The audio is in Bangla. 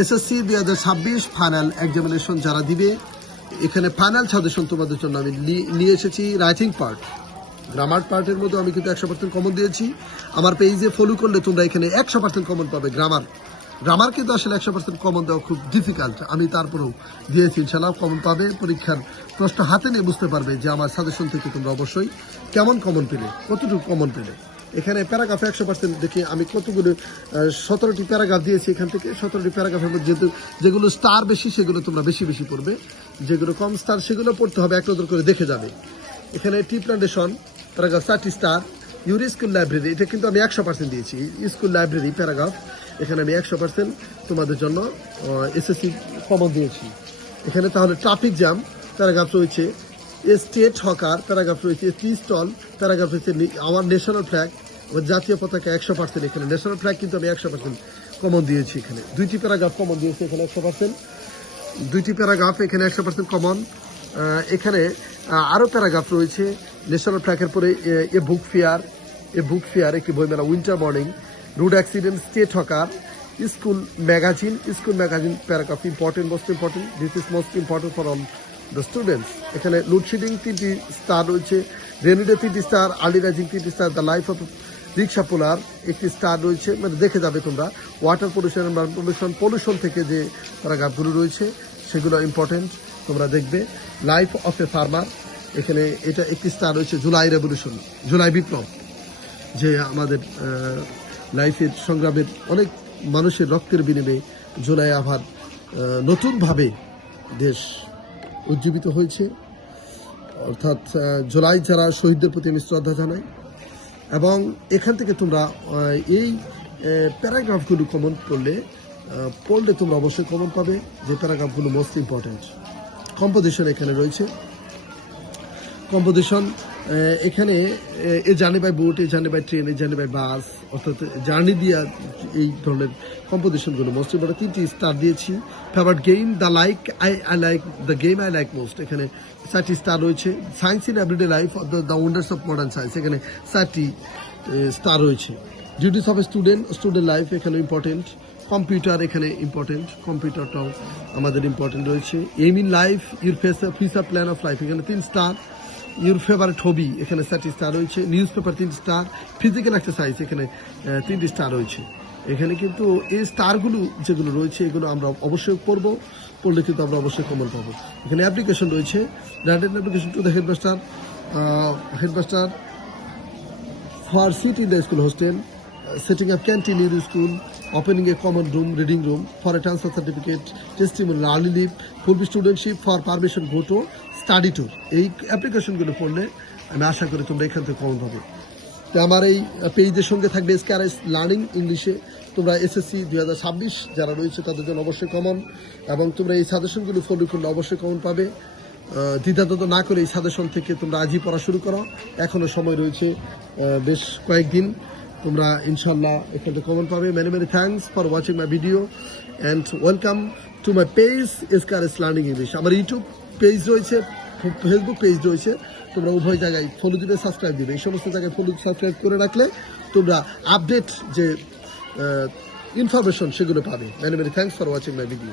এসএসসি 2026 ফাইনাল এক্সামিনেশন যারা দিবে, এখানে ফাইনাল সাজেশন তোমাদের জন্য আমি নিয়ে এসেছি। রাইটিং পার্ট, গ্রামার পার্টের মধ্যে আমি কিন্তু 100% কমন দিয়েছি। আমার পেজে ফলো করলে তোমরা এখানে 100% কমন পাবে। গ্রামার কিন্তু আসলে 100% কমন দেওয়া খুব ডিফিকাল্ট, আমি তারপরেও দিয়েছি। ইনশাল্লাহ কমন পাবে। পরীক্ষার প্রশ্ন হাতে নিয়ে বুঝতে পারবে যে আমার সাজেশন থেকে তোমরা অবশ্যই কেমন কমন পেলে, কতটুকু কমন পেলে। এখানে প্যারাগ্রাফে 100% দেখি আমি কতগুলো 17টি প্যারাগ্রাফ দিয়েছি। এখান থেকে 17টি প্যারাগ্রাফের মধ্যে যেগুলো স্টার বেশি সেগুলো তোমরা বেশি বেশি পড়বে, যেগুলো কম স্টার সেগুলো পড়তে হবে, এক নজর করে দেখে যাবে। এখানে টি প্ল্যান্টেশন প্যারাগ্রাফ 4টি স্টার। ইউর স্কুল লাইব্রেরি, এটা কিন্তু আমি 100% দিয়েছি। স্কুল লাইব্রেরি প্যারাগ্রাফ এখানে আমি 100% তোমাদের জন্য এসএসসি কমন দিয়েছি। এখানে তাহলে ট্রাফিক জ্যাম প্যারাগ্রাফ রয়েছে। স্টেট হকার প্যারাগ্রাফ রয়েছে। টি স্টল প্যারাগ্রাফ রয়েছে। আমার ন্যাশনাল ফ্ল্যাগ, জাতীয় পতাকা 100%। এখানে ন্যাশনাল ফ্ল্যাগ কিন্তু আমি 100% কমন দিয়েছি। এখানে 2টি প্যারাগ্রাফ কমন দিয়েছি, এখানে 100%। 2টি প্যারাগ্রাফ এখানে 100% কমন। এখানে আরও প্যারাগ্রাফ রয়েছে। ন্যাশনাল ফ্ল্যাগের পরে এ বুক ফেয়ার একটি বইমেলা, winter morning, road accident, state hawker, school magazine paragraph important, most important, this is most important for all the students. এখানে লোডশেডিং 3টি স্টার রয়েছে। রেনিডে 3টি স্টার। আর্লি রাইজিং 3টি স্টার। দ্য লাইফ অফ রিক্সা পোলার একটি স্টার রয়েছে, মানে দেখে যাবে তোমরা। ওয়াটার পলিউশন, পলিউশন থেকে যে প্যারাগ্রাফগুলো রয়েছে সেগুলো ইম্পর্টেন্ট, তোমরা দেখবে। লাইফ অফ এ ফার্মার, এখানে এটা একটি স্টার রয়েছে। জুলাই বিপ্লব, যে আমাদের লাইফের সংগ্রামের অনেক মানুষের রক্তের বিনিময়ে জুলাই আবার নতুনভাবে দেশ উজ্জীবিত হয়েছে। অর্থাৎ জুলাই যারা শহীদদের প্রতি আমি শ্রদ্ধা জানাই। এবং এখান থেকে তোমরা এই প্যারাগ্রাফগুলো কমন পড়লে তোমরা অবশ্যই কমন পাবে, যে প্যারাগ্রাফগুলো মোস্ট ইম্পর্টেন্ট। কম্পোজিশন এখানে রয়েছে। কম্পোজিশন এখানে a journey by boat, a journey by train, a journey by bus, অর্থাৎ জার্নি দিয়া এই ধরনের কম্পোজিশনগুলো মোস্ট ইম্পর্টেন্ট। 3টি স্টার দিয়েছি। Favourite game, the game I like most, এখানে 4টি স্টার রয়েছে। Science in everyday life, the wonders of modern science, এখানে 4টি স্টার রয়েছে। ডিউটিস অফ স্টুডেন্ট লাইফ এখানে ইম্পর্টেন্ট। কম্পিউটার এখানে ইম্পর্টেন্ট, কম্পিউটারটাও আমাদের ইম্পর্টেন্ট রয়েছে। Aim in life, your future plan of life, এখানে 3 স্টার। ইউর ফেভারিট হবি, এখানে 4টি স্টার রয়েছে। News paper 3 star. Physical exercise এখানে 3টি স্টার রয়েছে। এখানে কিন্তু এই স্টারগুলো যেগুলো রয়েছে এগুলো আমরা অবশ্যই পড়লে কিন্তু আমরা অবশ্যই কমন পাবো। এখানে অ্যাপ্লিকেশন রয়েছে। Written application to the headmaster for seat in the school hostel, setting up canteen in the school, opening a common room, reading room, for a transfer certificate, testimonial, early leave, full studentship, for permission go to study tour। এই অ্যাপ্লিকেশনগুলো পড়লে আমি আশা করি তোমরা এখান থেকে কমন পাবে। তো আমার এই পেজের সঙ্গে থাকবে SKRS লার্নিং ইংলিশে। তোমরা এসএসসি 2026 যারা রয়েছে তাদের জন্য অবশ্যই কমন, এবং তোমরা এই সাজেশনগুলো ফলো করলে অবশ্যই কমন পাবে। দ্বিধাদ্বন্দ্ব না করে এই সাজেশন থেকে তোমরা আজই পড়া শুরু করো, এখনো সময় রয়েছে বেশ কয়েকদিন। তোমরা ইনশাল্লাহ এখান থেকে কমন পাবে। Many thanks for watching my video and welcome to my page SKRS learning English. আমার ইউটিউব পেজ রয়েছে, ফেসবুক পেজ রয়েছে, তোমরা উভয় জায়গায় ফলো দিবে, সাবস্ক্রাইব দিবে। এই সমস্ত জায়গায় সাবস্ক্রাইব করে রাখলে তোমরা আপডেট যে ইনফরমেশন সেগুলো পাবে। Many thanks for watching my video.